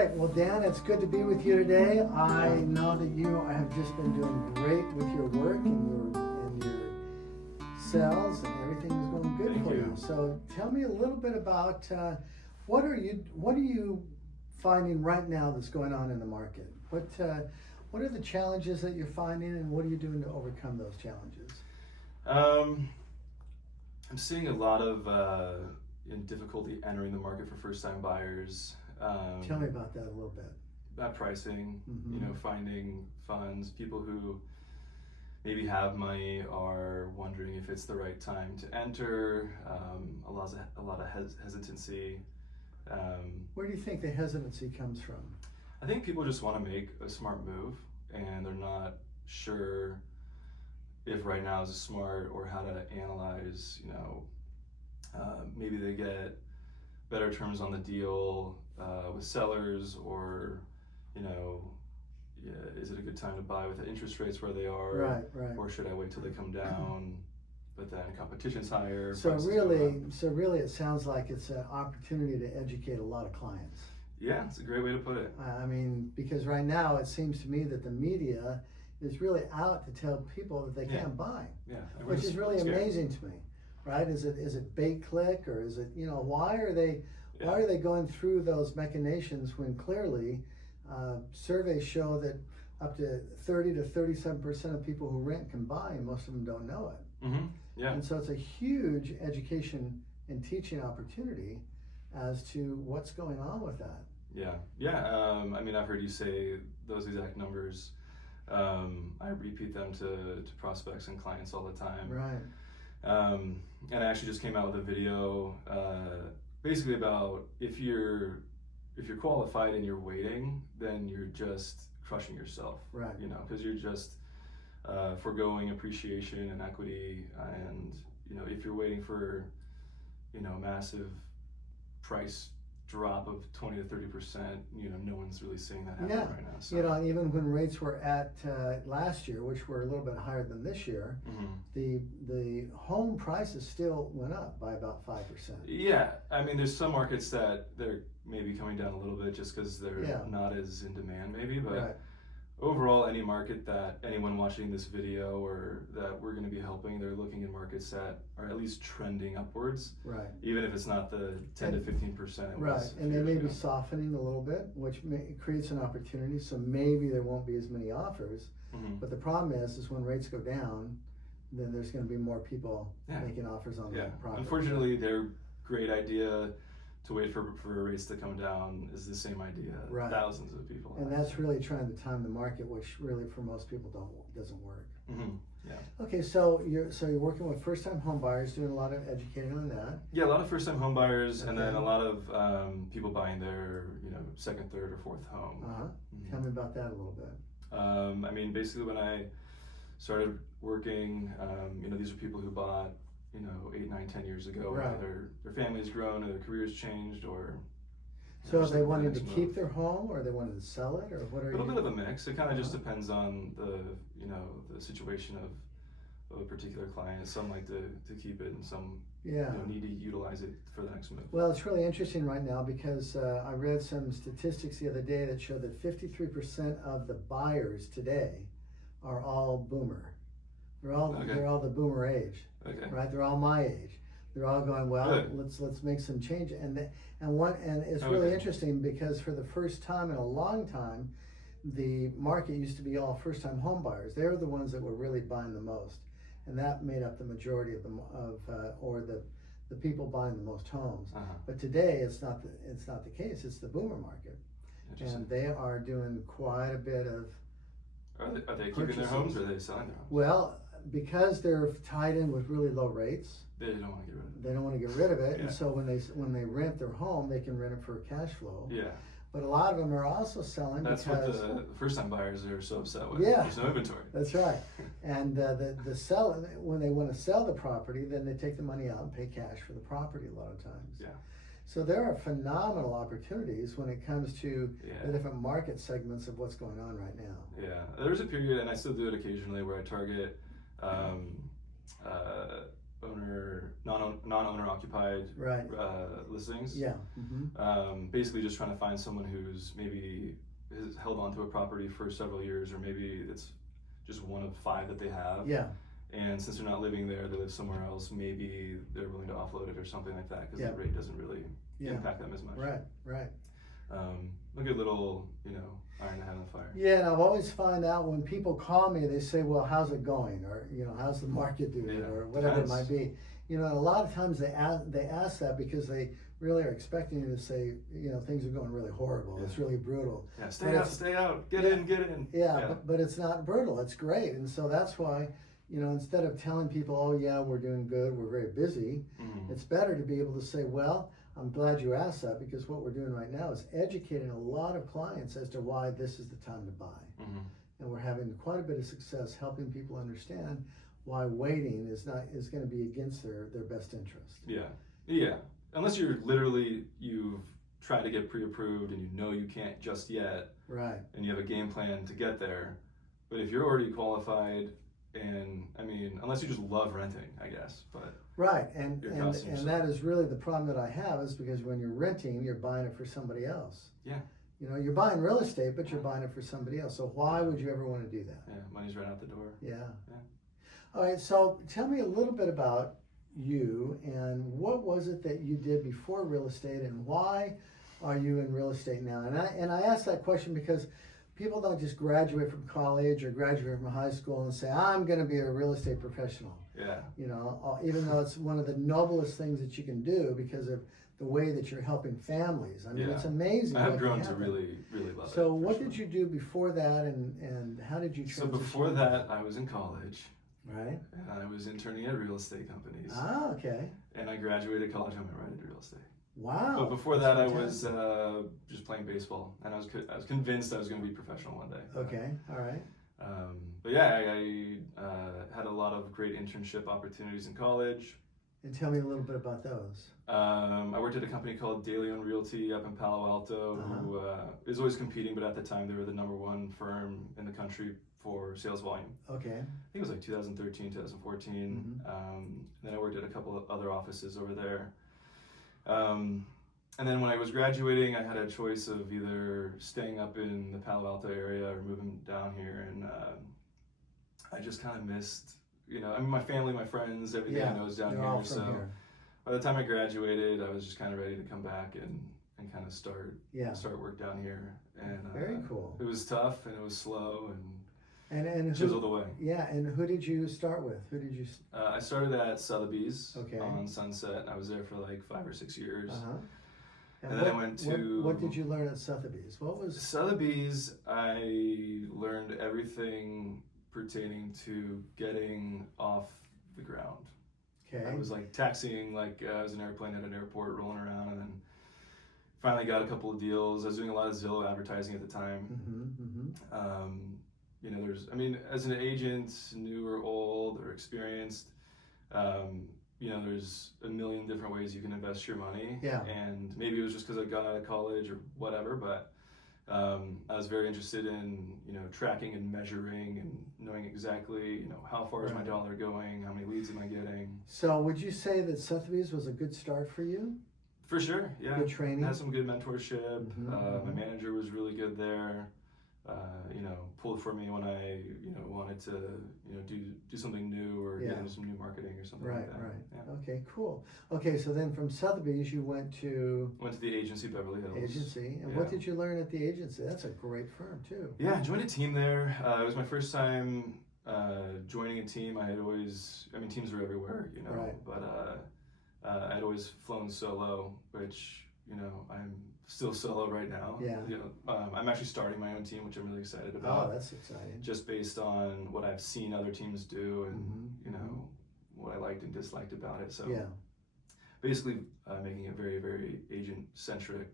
right. Well, Dan, it's good to be with you today. I know that you have just been doing great with your work and your sales, and everything is going good Thank for you. So, tell me a little bit about what are you finding right now that's going on in the market? What are the challenges that you're finding, and what are you doing to overcome those challenges? I'm seeing a lot of difficulty entering the market for first-time buyers. Tell me about that a little bit. About pricing, Mm-hmm. Finding funds. People who maybe have money are wondering if it's the right time to enter. A lot of hesitancy. Where do you think the hesitancy comes from? I think people just want to make a smart move, and they're not sure if right now is smart or how to analyze. Maybe they get better terms on the deal with sellers, or is it a good time to buy with the interest rates where they are, Right. or should I wait till they come down? But then competition's higher. So prices go really, it sounds like it's an opportunity to educate a lot of clients. Yeah, it's a great way to put it. I mean, because right now it seems to me that the media is really out to tell people that they can't buy, Yeah, which is really scared. amazing to me, right? Is it bait click, or is it, why are they going through those machinations when clearly surveys show that up to 30 to 37% of people who rent can buy, and most of them don't know it. Mm-hmm. Yeah. And so it's a huge education and teaching opportunity as to what's going on with that. Yeah. I've heard you say those exact numbers. I repeat them to prospects and clients all the time. Right. And I actually just came out with a video, basically about if you're qualified and you're waiting, then you're just crushing yourself. Right. Because you're just foregoing appreciation and equity, and if you're waiting for massive price drop of 20 to 30%, no one's really seeing that happen right now. So. Even when rates were at last year, which were a little bit higher than this year, the home prices still went up by about 5%. Yeah, there's some markets that they're maybe coming down a little bit just because they're not as in demand, maybe. But right. Overall, any market that anyone watching this video or that we're going to be helping, they're looking in markets that are at least trending upwards. Right. Even if it's not the 10 to 15%. Right, and they may be softening a little bit, which creates an opportunity. So maybe there won't be as many offers. Mm-hmm. But the problem is when rates go down, then there's going to be more people making offers on the property. Unfortunately, their great idea to wait for rates to come down is the same idea. Right. Thousands of people. And that's really trying to time the market, which really for most people doesn't work. Mm-hmm. Yeah. Okay, so you're working with first-time home buyers, doing a lot of educating on that. Yeah, a lot of first-time home buyers, and then a lot of people buying their second, third, or fourth home. Tell me about that a little bit. Basically when I started working, these are people who bought 8, 9, 10 years ago. Right. Their family's grown, or their careers changed, or. So they wanted to keep their home, or they wanted to sell it, or what are you? A little bit of a mix. It kind of just depends on the situation of a particular client. Some like to keep it, and some need to utilize it for the next move. Well, it's really interesting right now because I read some statistics the other day that show that 53% of the buyers today are all boomer. They're all the boomer age. Okay. Right, they're all my age. They're all going, well, let's make some change, and it's really interesting because for the first time in a long time, the market used to be all first-time home buyers. They were the ones that were really buying the most, and that made up the majority of the people buying the most homes. But today it's not the case. It's the boomer market, and they are doing quite a bit of. Are they keeping their homes, or are they selling their homes? Well, because they're tied in with really low rates, they don't want to get rid of it. They don't want to get rid of it, and so when they rent their home, they can rent it for cash flow. Yeah. But a lot of them are also selling That's because what the first-time buyers are so upset with. Yeah. There's no inventory. That's right. And the seller, when they want to sell the property, then they take the money out and pay cash for the property a lot of times. Yeah. So there are phenomenal opportunities when it comes to the different market segments of what's going on right now. Yeah, there's a period, and I still do it occasionally, where I target non-owner occupied right. listings. Yeah. Basically just trying to find someone who's maybe has held onto a property for several years, or maybe it's just one of 5 that they have. Yeah. And since they're not living there, they live somewhere else, maybe they're willing to offload it or something like that, because the rate doesn't really impact them as much. Right. A good little, iron to have on the fire. Yeah, and I've always find out when people call me, they say, well, how's it going? Or, how's the market doing? Or whatever it might be. And a lot of times they ask that because they really are expecting you to say, things are going really horrible. It's really brutal. Yeah, stay out, get in. Yeah. But it's not brutal, it's great. And so that's why, instead of telling people, oh yeah, we're doing good, we're very busy, it's better to be able to say, well, I'm glad you asked that, because what we're doing right now is educating a lot of clients as to why this is the time to buy. And we're having quite a bit of success helping people understand why waiting is going to be against their best interest. Yeah. Unless you've tried to get pre-approved and you can't just yet. Right. And you have a game plan to get there. But if you're already qualified, and unless you just love renting, I guess, but. Right, and that is really the problem that I have, is because when you're renting, you're buying it for somebody else. Yeah. You're buying real estate, but you're buying it for somebody else. So why would you ever want to do that? Yeah, money's right out the door. Yeah. All right, so tell me a little bit about you, and what was it that you did before real estate, and why are you in real estate now? And I ask that question because people don't just graduate from college or graduate from high school and say, I'm going to be a real estate professional. Yeah. Even though it's one of the noblest things that you can do because of the way that you're helping families. It's amazing. I have grown to really, really love it. So what did you do before that, and how did you transition? So before that, I was in college. Right. And I was interning at real estate companies. Ah, okay. And I graduated college and went right into real estate. Wow. But before that, I was just playing baseball, and I was convinced I was going to be professional one day. Okay, all right. But yeah, I had a lot of great internship opportunities in college. And tell me a little bit about those. I worked at a company called Daily on Realty up in Palo Alto, who is always competing, but at the time they were the #1 firm in the country for sales volume. Okay. I think it was like 2013, 2014. Then I worked at a couple of other offices over there. And then when I was graduating, I had a choice of either staying up in the Palo Alto area or moving down here. And I just kind of missed, my family, my friends, everything I know is down here. So by the time I graduated, I was just kind of ready to come back and kind of start work down here. And very cool. It was tough and it was slow and chiseled away. Yeah, and who did you start with? I started at Sotheby's on Sunset. I was there for like 5 or 6 years. And then I went to... What did you learn at Sotheby's? Sotheby's, I learned everything pertaining to getting off the ground. Okay. I was like taxiing, I was an airplane at an airport rolling around, and then finally got a couple of deals. I was doing a lot of Zillow advertising at the time. As an agent, new or old or experienced, there's a million different ways you can invest your money. Yeah. And maybe it was just because I got out of college or whatever, but I was very interested in, tracking and measuring and knowing exactly, how far is my dollar going, how many leads am I getting. So would you say that Sotheby's was a good start for you? For sure, yeah. Good training? Had some good mentorship. My manager was really good there. Pulled for me when I, wanted to, do something new or get into some new marketing or something like that. Right. Yeah. Okay, cool. Okay, so then from Sotheby's you went to the agency, Beverly Hills. Agency, and what did you learn at the agency? That's a great firm too. Yeah, I joined a team there. It was my first time joining a team. I had always, teams are everywhere, but I'd always flown solo, which, I'm still solo right now. Yeah. I'm actually starting my own team, which I'm really excited about. Oh, that's exciting. Just based on what I've seen other teams do and, what I liked and disliked about it. So basically making it very, very agent-centric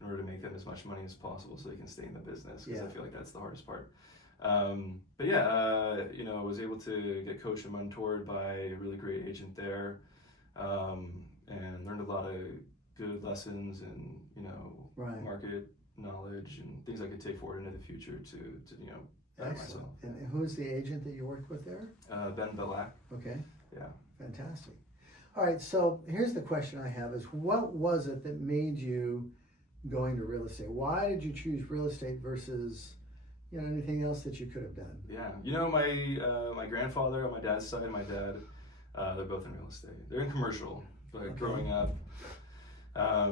in order to make them as much money as possible so they can stay in the business, because I feel like that's the hardest part. But yeah, I was able to get coached and mentored by a really great agent there, and learned a lot of good lessons and market knowledge and things I could take forward into the future to better myself. And who's the agent that you worked with there? Ben Belak. Okay. Yeah. Fantastic. All right, so here's the question I have is what was it that made you go into real estate? Why did you choose real estate versus, anything else that you could have done? Yeah, my grandfather on my dad's side, my dad, they're both in real estate. They're in commercial. But growing up, my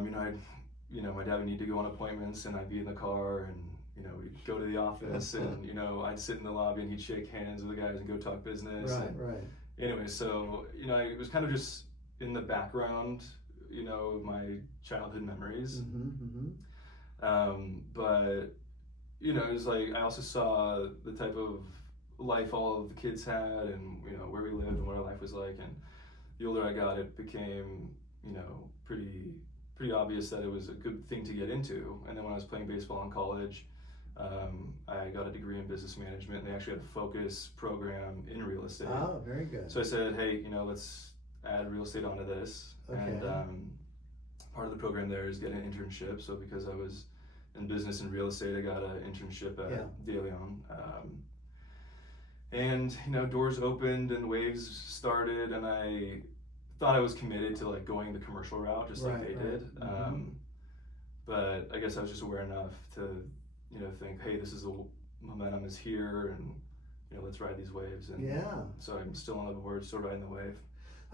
dad would need to go on appointments, and I'd be in the car, and we'd go to the office, and I'd sit in the lobby, and he'd shake hands with the guys and go talk business. Right. Anyway, so it was kind of just in the background, of my childhood memories. But it was like I also saw the type of life all of the kids had, and where we lived and what our life was like. And the older I got, it became pretty obvious that it was a good thing to get into. And then when I was playing baseball in college, I got a degree in business management, and they actually had a focus program in real estate. Oh, very good. So I said, hey, let's add real estate onto this. Okay. And part of the program there is get an internship. So because I was in business and real estate, I got an internship at De Leon. And doors opened and waves started, and I thought I was committed to going the commercial route, just like they did. But I guess I was just aware enough to think, hey, this is the momentum is here, and let's ride these waves. And so I'm still on the board, still riding the wave.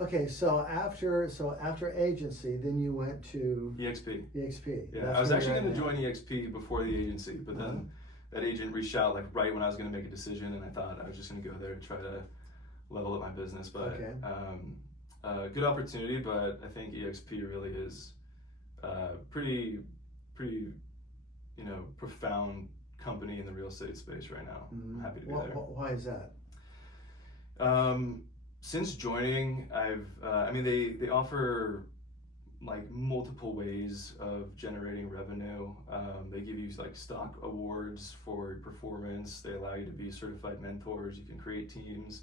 Okay, so after agency, then you went to EXP. EXP. Yeah, I was actually going to join EXP before the agency, but then that agent reached out right when I was going to make a decision, and I thought I was just going to go there to try to level up my business. But good opportunity, but I think EXP really is pretty profound company in the real estate space right now. I'm happy to be there. Why is that? Since joining, they offer multiple ways of generating revenue. They give you stock awards for performance. They allow you to be certified mentors. You can create teams.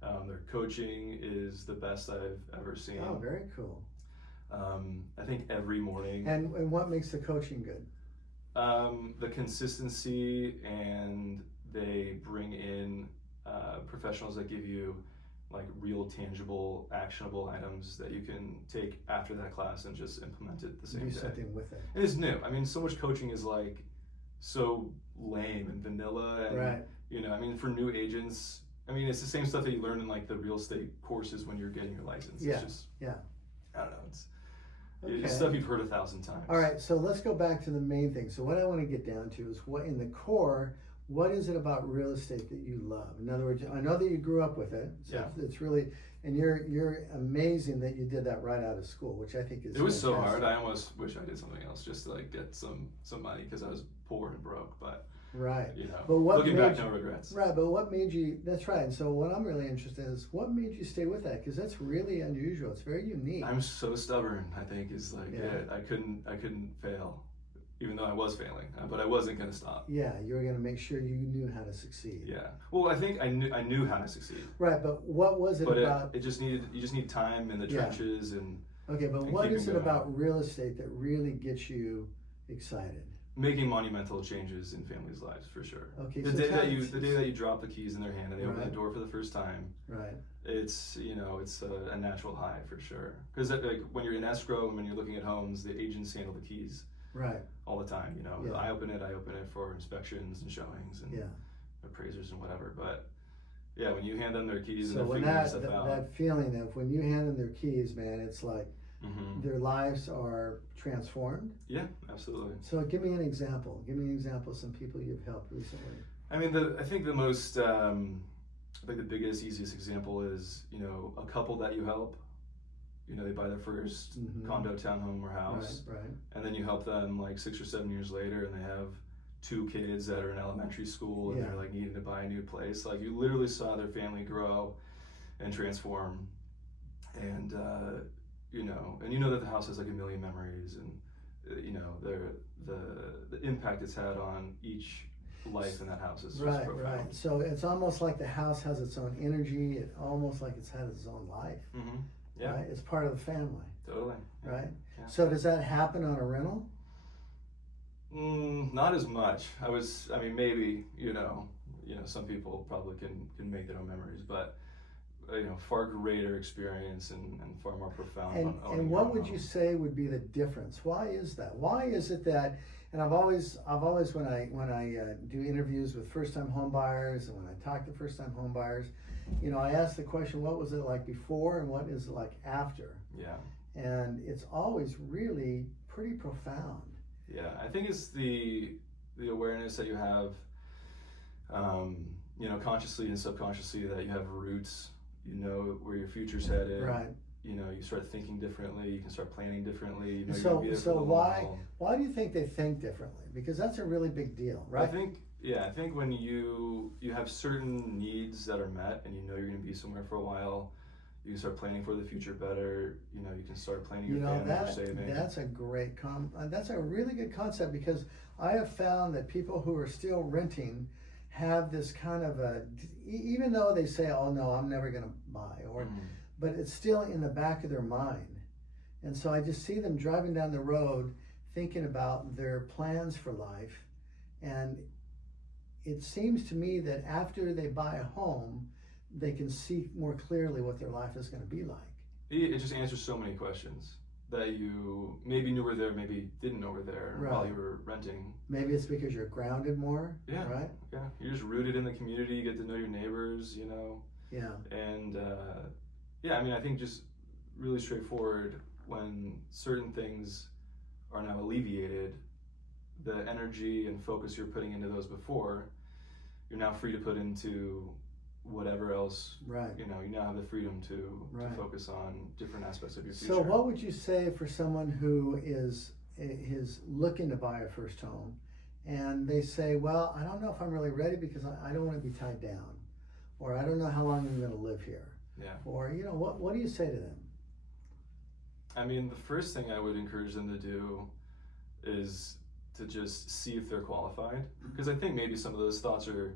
Their coaching is the best I've ever seen. Oh, very cool. I think every morning. And what makes the coaching good? The consistency, and they bring in professionals that give you real, tangible, actionable items that you can take after that class and just implement it the same day. Do something with it. And it's new. So much coaching is so lame and vanilla, and for new agents, it's the same stuff that you learn in the real estate courses when you're getting your license. Yeah. It's just, I don't know. Okay. It's stuff you've heard 1,000 times. All right, so let's go back to the main thing. So what I want to get down to is what in the core, what is it about real estate that you love? In other words, I know that you grew up with it. So it's really, and you're amazing that you did that right out of school, which I think is It was fantastic. so hard. I almost wish I did something else just to get some money, because I was poor and broke. But but what looking back, no regrets. Right, but what made you? That's right. And so what I'm really interested in is what made you stay with that, because that's really unusual. It's very unique. I'm so stubborn. I think is I couldn't fail, even though I was failing, but I wasn't going to stop. Yeah, you were going to make sure you knew how to succeed. Yeah. Well, I think I knew how to succeed. Right, but what was it about? You just need time in the trenches and. Okay, but what is it about real estate that really gets you excited? Making monumental changes in families' lives, for sure. Okay, the day that you drop the keys in their hand and they open the door for the first time, it's it's a natural high for sure. Because when you're in escrow and when you're looking at homes, the agents handle the keys all the time. I open it for inspections and showings and appraisers and whatever. But when you hand them their keys and they're figuring stuff out, that feeling of when you hand them their keys, man, it's like their lives are transformed. Yeah, absolutely. So give me an example. Give me an example of some people you've helped recently. I think the most, the biggest, easiest example is, a couple that you help, they buy their first condo, townhome, or house. Right. And then you help them 6 or 7 years later, and they have 2 kids that are in elementary school, and they're needing to buy a new place. You literally saw their family grow and transform. And, and that the house has a million memories, and the impact it's had on each life in that house is profound. Right. So it's almost like the house has its own energy. It almost like it's had its own life. Yeah, right? It's part of the family. Totally. Right. Yeah. So does that happen on a rental? Not as much. Maybe some people probably can make their own memories, but far greater experience and far more profound. And what would you say would be the difference? Why is that? Why is it that? And I've always when I do interviews with first-time home buyers and when I talk to first-time home buyers, I ask the question, what was it like before and what is it like after? Yeah. And it's always really pretty profound. Yeah, I think it's the awareness that you have, consciously and subconsciously, that you have roots. You know where your future's headed. Right. You start thinking differently. You can start planning differently. So why do you think they think differently? Because that's a really big deal, right? I think when you have certain needs that are met and you're going to be somewhere for a while, you can start planning for the future better. You can start planning your family, your saving. That's a great that's a really good concept, because I have found that people who are still renting have this kind of even though they say, oh no, I'm never going to buy, but it's still in the back of their mind. And so I just see them driving down the road thinking about their plans for life. And it seems to me that after they buy a home, they can see more clearly what their life is going to be like. It just answers so many questions that you maybe knew were there, maybe didn't know were there while you were renting. Maybe it's because you're grounded more, right? Yeah, you're just rooted in the community, you get to know your neighbors, Yeah. And I think just really straightforward, when certain things are now alleviated, the energy and focus you're putting into those before, you're now free to put into whatever else. Right. You now have the freedom to focus on different aspects of your future. So what would you say for someone who is looking to buy a first home and they say, well, I don't know if I'm really ready because I don't want to be tied down, or I don't know how long I'm going to live here. Yeah. Or, what do you say to them? I mean, the first thing I would encourage them to do is to just see if they're qualified, because I think maybe some of those thoughts are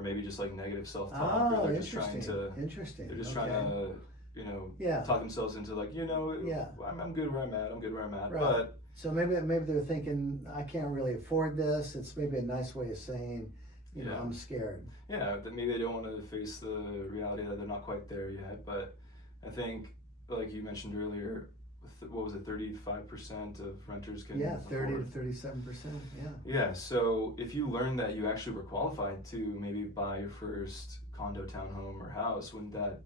maybe just like negative self-talk, or they're just trying to talk themselves into like, I'm good where I'm at, Right. But so maybe they're thinking, I can't really afford this. It's maybe a nice way of saying, I'm scared. Yeah, that maybe they don't want to face the reality that they're not quite there yet. But I think, like you mentioned earlier, what was it, 35% of renters can 30 to 37%, Yeah, so if you learn that you actually were qualified to maybe buy your first condo, townhome, or house, wouldn't that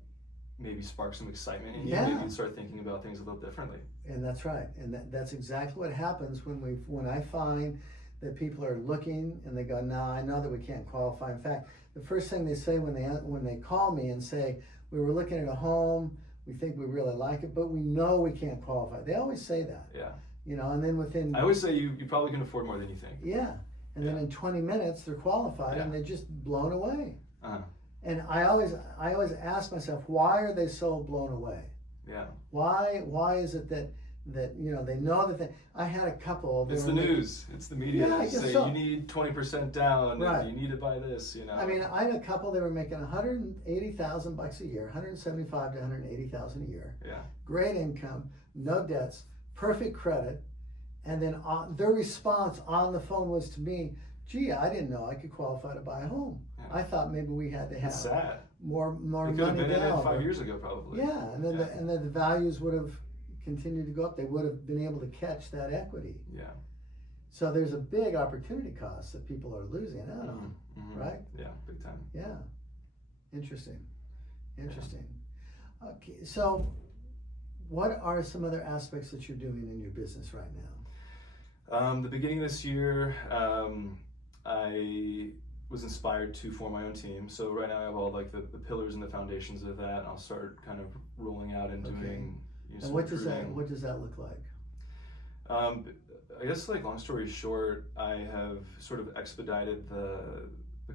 maybe spark some excitement in you? Maybe you'd start thinking about things a little differently. And that's right, and that's exactly what happens when I find that people are looking and they go, no, I know that we can't qualify. In fact, the first thing they say when they call me and say, we were looking at a home, we think we really like it, but we know we can't qualify. They always say that. Yeah. And then I always say you probably can afford more than you think. Yeah. And then in 20 minutes they're qualified and they're just blown away. Uh-huh. And I always ask myself, why are they so blown away? Yeah. Why is it that they know that I had a couple. It's the news. It's the media. Yeah, I guess say so. You need 20% down. And you need to buy this. I mean, I had a couple. They were making $180,000 a year, $175,000 to $180,000 a year. Yeah. Great income, no debts, perfect credit, and then their response on the phone was to me, "Gee, I didn't know I could qualify to buy a home. Yeah. I thought maybe we had to have more money down." You could have been in it 5 years ago, probably. Yeah, and then the values would have continued to go up. They would have been able to catch that equity. Yeah. So there's a big opportunity cost that people are losing out on, right? Yeah, big time. Yeah. Interesting. Yeah. Okay, so what are some other aspects that you're doing in your business right now? The beginning of this year, I was inspired to form my own team. So right now I have all like the pillars and the foundations of that, and I'll start kind of rolling out and doing. And what does that look like? I guess, like, long story short, I have sort of expedited the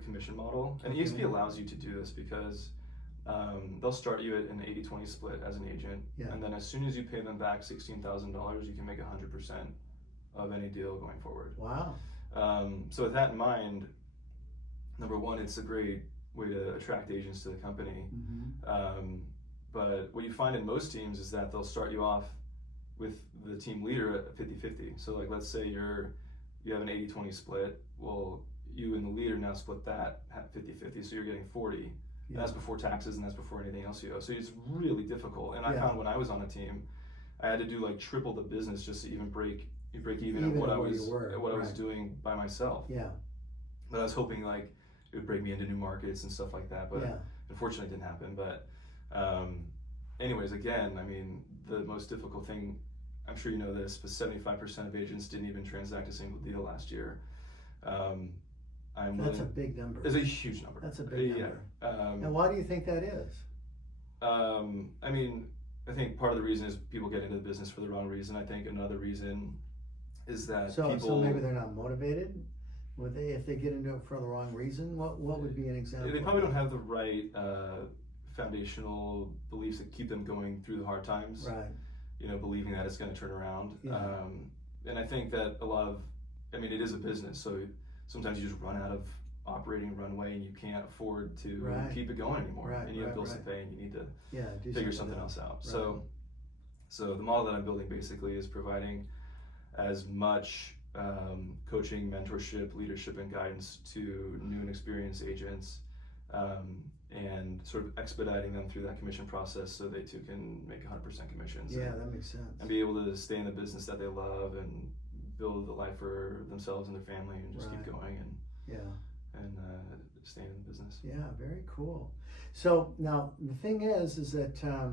commission model, and EXP allows you to do this because they'll start you at an 80-20 split as an agent, and then as soon as you pay them back $16,000, you can make 100% of any deal going forward. Wow. So with that in mind, number one, it's a great way to attract agents to the company. But what you find in most teams is that they'll start you off with the team leader at 50-50. So like, let's say you have an 80-20 split. Well, you and the leader now split that at 50-50, so you're getting 40. And that's before taxes and that's before anything else you owe. So it's really difficult. And I found when I was on a team, I had to do like triple the business just to even break even at what I was doing by myself. Yeah. But I was hoping like it would break me into new markets and stuff like that. But unfortunately it didn't happen. But anyways, again, I mean, the most difficult thing, I'm sure you know this, but 75% of agents didn't even transact a single deal last year. That's a big number. It's a huge number. That's a big number. And why do you think that is? I mean, I think part of the reason is people get into the business for the wrong reason. I think another reason is that so maybe they're not motivated. If they get into it for the wrong reason, what would be an example? They probably don't have the right foundational beliefs that keep them going through the hard times. Right. You know, believing that it's going to turn around. Yeah. And I think that it is a business, so sometimes you just run out of operating runway and you can't afford to keep it going anymore. And you have bills to pay and you need to figure something else out. Right. So the model that I'm building basically is providing as much coaching, mentorship, leadership, and guidance to new and experienced agents, and sort of expediting them through that commission process so they too can make 100% commissions. Yeah, that makes sense. And be able to stay in the business that they love and build a life for themselves and their family and just keep going and staying in the business. Yeah, very cool. So now the thing is that a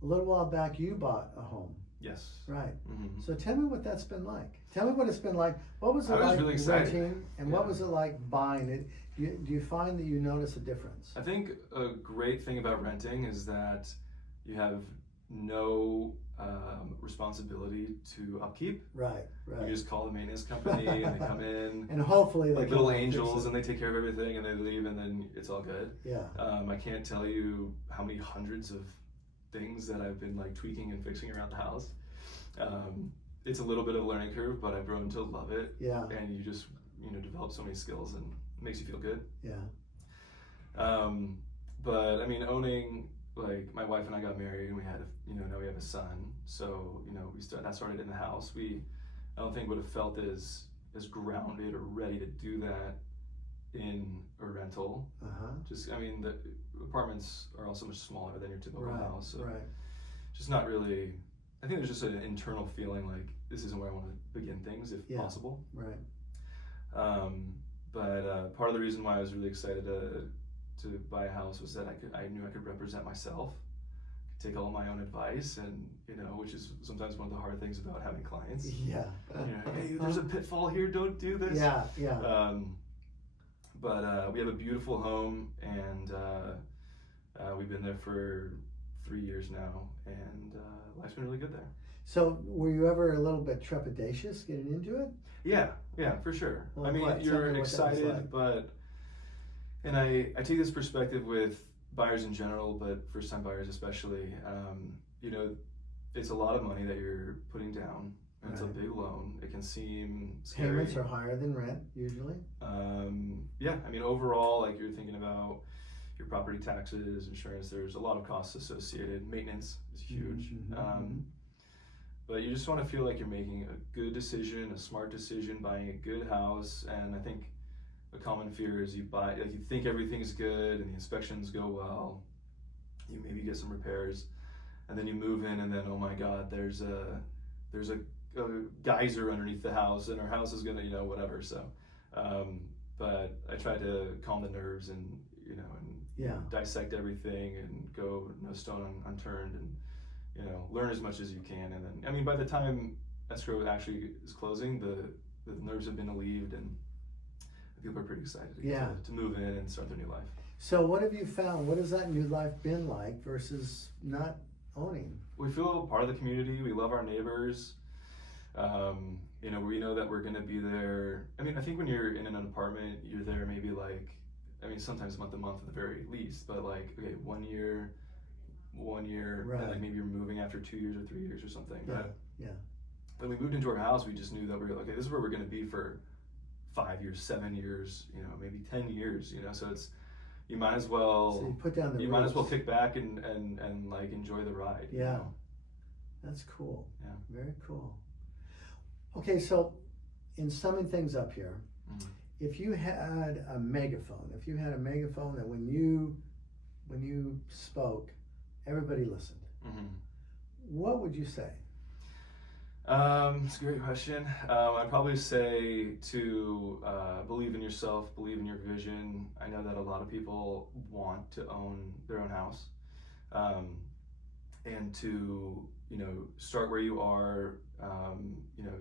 little while back you bought a home. Yes. Right. Mm-hmm. So tell me what that's been like. Tell me what it's been like. What was it like really renting, and what Yeah. was it like buying it? Do you find that you notice a difference? I think a great thing about renting is that you have no responsibility to upkeep. Right. You just call the maintenance company and they come in. And hopefully they like little angels and they take care of everything and they leave and then it's all good. Yeah. I can't tell you how many hundreds of things that I've been like tweaking and fixing around the house. It's a little bit of a learning curve, but I've grown to love it. Yeah. And you just develop so many skills and it makes you feel good. Yeah. But I mean, owning, like my wife and I got married and we had now we have a son. So that started in the house. I don't think would have felt as grounded or ready to do that in a rental. Just, I mean, the apartments are also much smaller than your typical house. So just not really, I think there's just an internal feeling like this isn't where I want to begin things if possible. Right. But part of the reason why I was really excited to buy a house was that I knew I could represent myself, take all my own advice, and which is sometimes one of the hard things about having clients. Yeah. Hey, there's a pitfall here, don't do this. Yeah. But we have a beautiful home, and we've been there for 3 years now, and life's been really good there. So were you ever a little bit trepidatious getting into it? Yeah, for sure. Well, I mean, you're excited, like. and I take this perspective with buyers in general, but first-time buyers especially. It's a lot of money that you're putting down. And it's a big loan. It can seem scary. Payments are higher than rent usually. Yeah, I mean overall, like you're thinking about your property taxes, insurance. There's a lot of costs associated. Maintenance is huge. But you just want to feel like you're making a good decision, a smart decision, buying a good house. And I think a common fear is you think everything's good and the inspections go well. You maybe get some repairs, and then you move in, and then oh my God, there's a geyser underneath the house, and our house is gonna whatever. So, but I try to calm the nerves and dissect everything and go no stone unturned and learn as much as you can. And then I mean by the time escrow actually is closing, the nerves have been alleviated and people are pretty excited to move in and start their new life. So what have you found? What has that new life been like versus not owning? We feel part of the community. We love our neighbors. We know that we're going to be there. I mean, I think when you're in an apartment, you're there maybe sometimes month to month at the very least, but 1 year, and like maybe you're moving after 2 years or 3 years or something. Yeah. When we moved into our house, we just knew that we were okay, this is where we're going to be for 5 years, 7 years, maybe 10 years, so it's, you might as well, so you put down the you might as well kick back and like enjoy the ride. Yeah. That's cool. Yeah. Very cool. Okay, so in summing things up here, if you had a megaphone that when you when you spoke, everybody listened. Mm-hmm. What would you say? It's a great question. I'd probably say to believe in yourself, believe in your vision. I know that a lot of people want to own their own house, and to start where you are.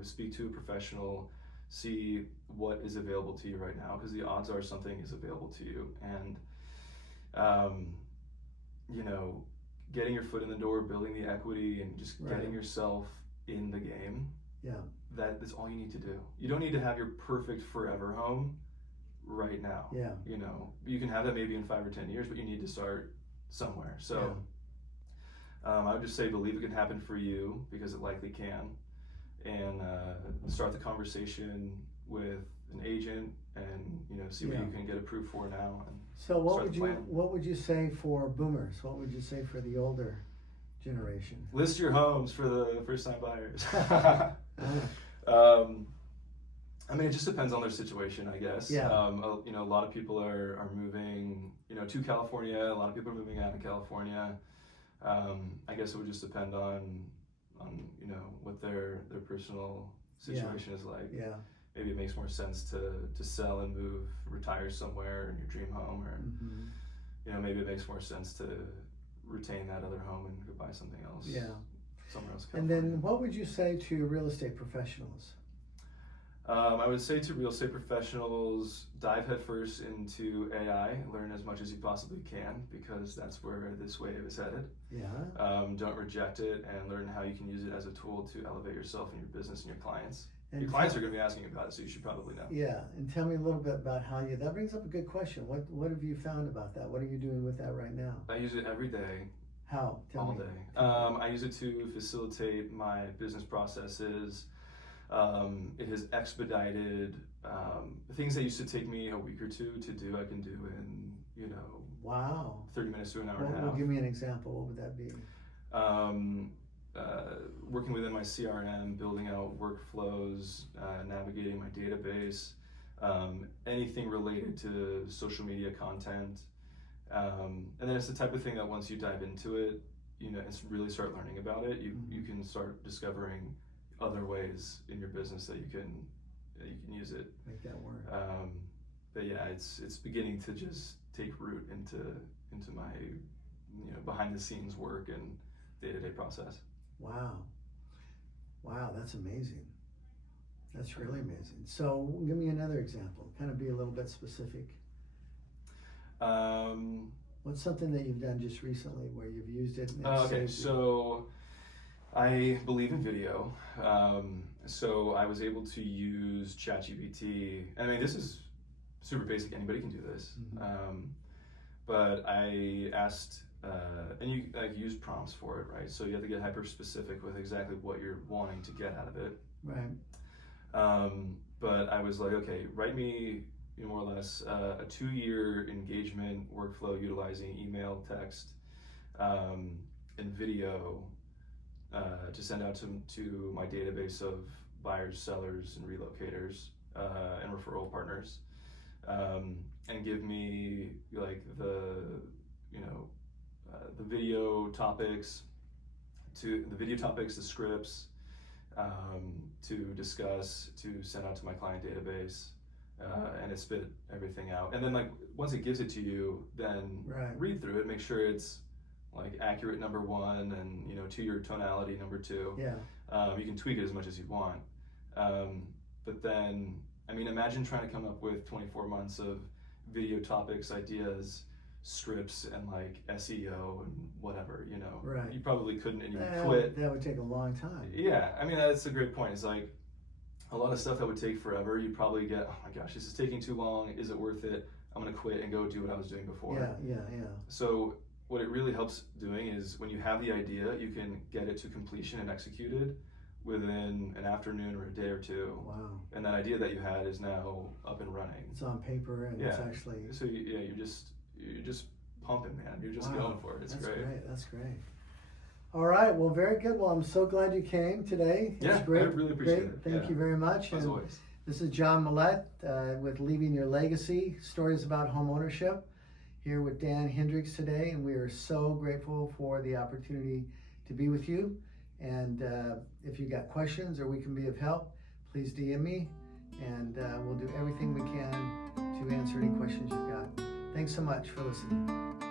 Speak to a professional, see what is available to you right now, because the odds are something is available to you, and getting your foot in the door, building the equity, and just getting yourself in the game. Yeah. That's all you need to do. You don't need to have your perfect forever home right now. Yeah. You can have that maybe in 5 or 10 years, but you need to start somewhere. So I would just say believe it can happen for you, because it likely can, and start the conversation with an agent, and see what you can get approved for now. And so what would you say for boomers? What would you say for the older generation? List your homes for the first-time buyers. It just depends on their situation, I guess. Yeah. A lot of people are moving, to California. A lot of people are moving out of California. I guess it would just depend on what their personal situation is like. Yeah. Maybe it makes more sense to sell and move, retire somewhere in your dream home, or maybe it makes more sense to retain that other home and go buy something else. Yeah. Somewhere else. And then what would you say to real estate professionals? I would say to real estate professionals, dive headfirst into AI, learn as much as you possibly can, because that's where this wave is headed. Yeah. Don't reject it, and learn how you can use it as a tool to elevate yourself and your business and your clients. And your clients are going to be asking about it, so you should probably know. Yeah, and tell me a little bit about how that brings up a good question. What have you found about that? What are you doing with that right now? I use it every day. How? All day. I use it to facilitate my business processes. It has expedited things that used to take me a week or two to do. I can do in 30 minutes to an hour and a half. Give me an example. What would that be? Working within my CRM, building out workflows, navigating my database, anything related to social media content. And then it's the type of thing that once you dive into it, and really start learning about it, you can start discovering other ways in your business that you can use it. Make that work. But yeah, it's beginning to just take root into my behind the scenes work and day-to-day process. Wow, that's amazing. That's really amazing. So give me another example. Kind of be a little bit specific. What's something that you've done just recently where you've used it? Okay, so I believe in video. So I was able to use ChatGPT. This is super basic. Anybody can do this. But I asked, and you use prompts for it, right? So you have to get hyper specific with exactly what you're wanting to get out of it. Right. But I was like, okay, write me more or less a 2-year engagement workflow utilizing email, text, and video to send out to my database of buyers, sellers, and relocators and referral partners, and give me the video topics, the scripts to discuss, to send out to my client database, and it spit everything out. And then once it gives it to you, then read through it, make sure it's accurate, number one, and to your tonality, number two. Yeah. You can tweak it as much as you want. But then, imagine trying to come up with 24 months of video topics, ideas, scripts, and SEO and whatever, Right. You probably couldn't, and you would quit. That would take a long time. Yeah, that's a great point. It's a lot of stuff that would take forever, you'd probably get, oh my gosh, this is taking too long, is it worth it? I'm gonna quit and go do what I was doing before. Yeah. So what it really helps doing is when you have the idea, you can get it to completion and executed within an afternoon or a day or two. Wow. And that idea that you had is now up and running. It's on paper and it's actually. So you're just pumping, man. You're just going for it. It's great. That's great. All right. Well, very good. Well, I'm so glad you came today. It's great. I really appreciate it. Thank you very much. As always. This is John Mallett with Leaving Your Legacy, Stories About Home Ownership, here with Dan Hendrix today, and we are so grateful for the opportunity to be with you. And if you've got questions or we can be of help, please DM me, and we'll do everything we can to answer any questions you've got. Thanks so much for listening.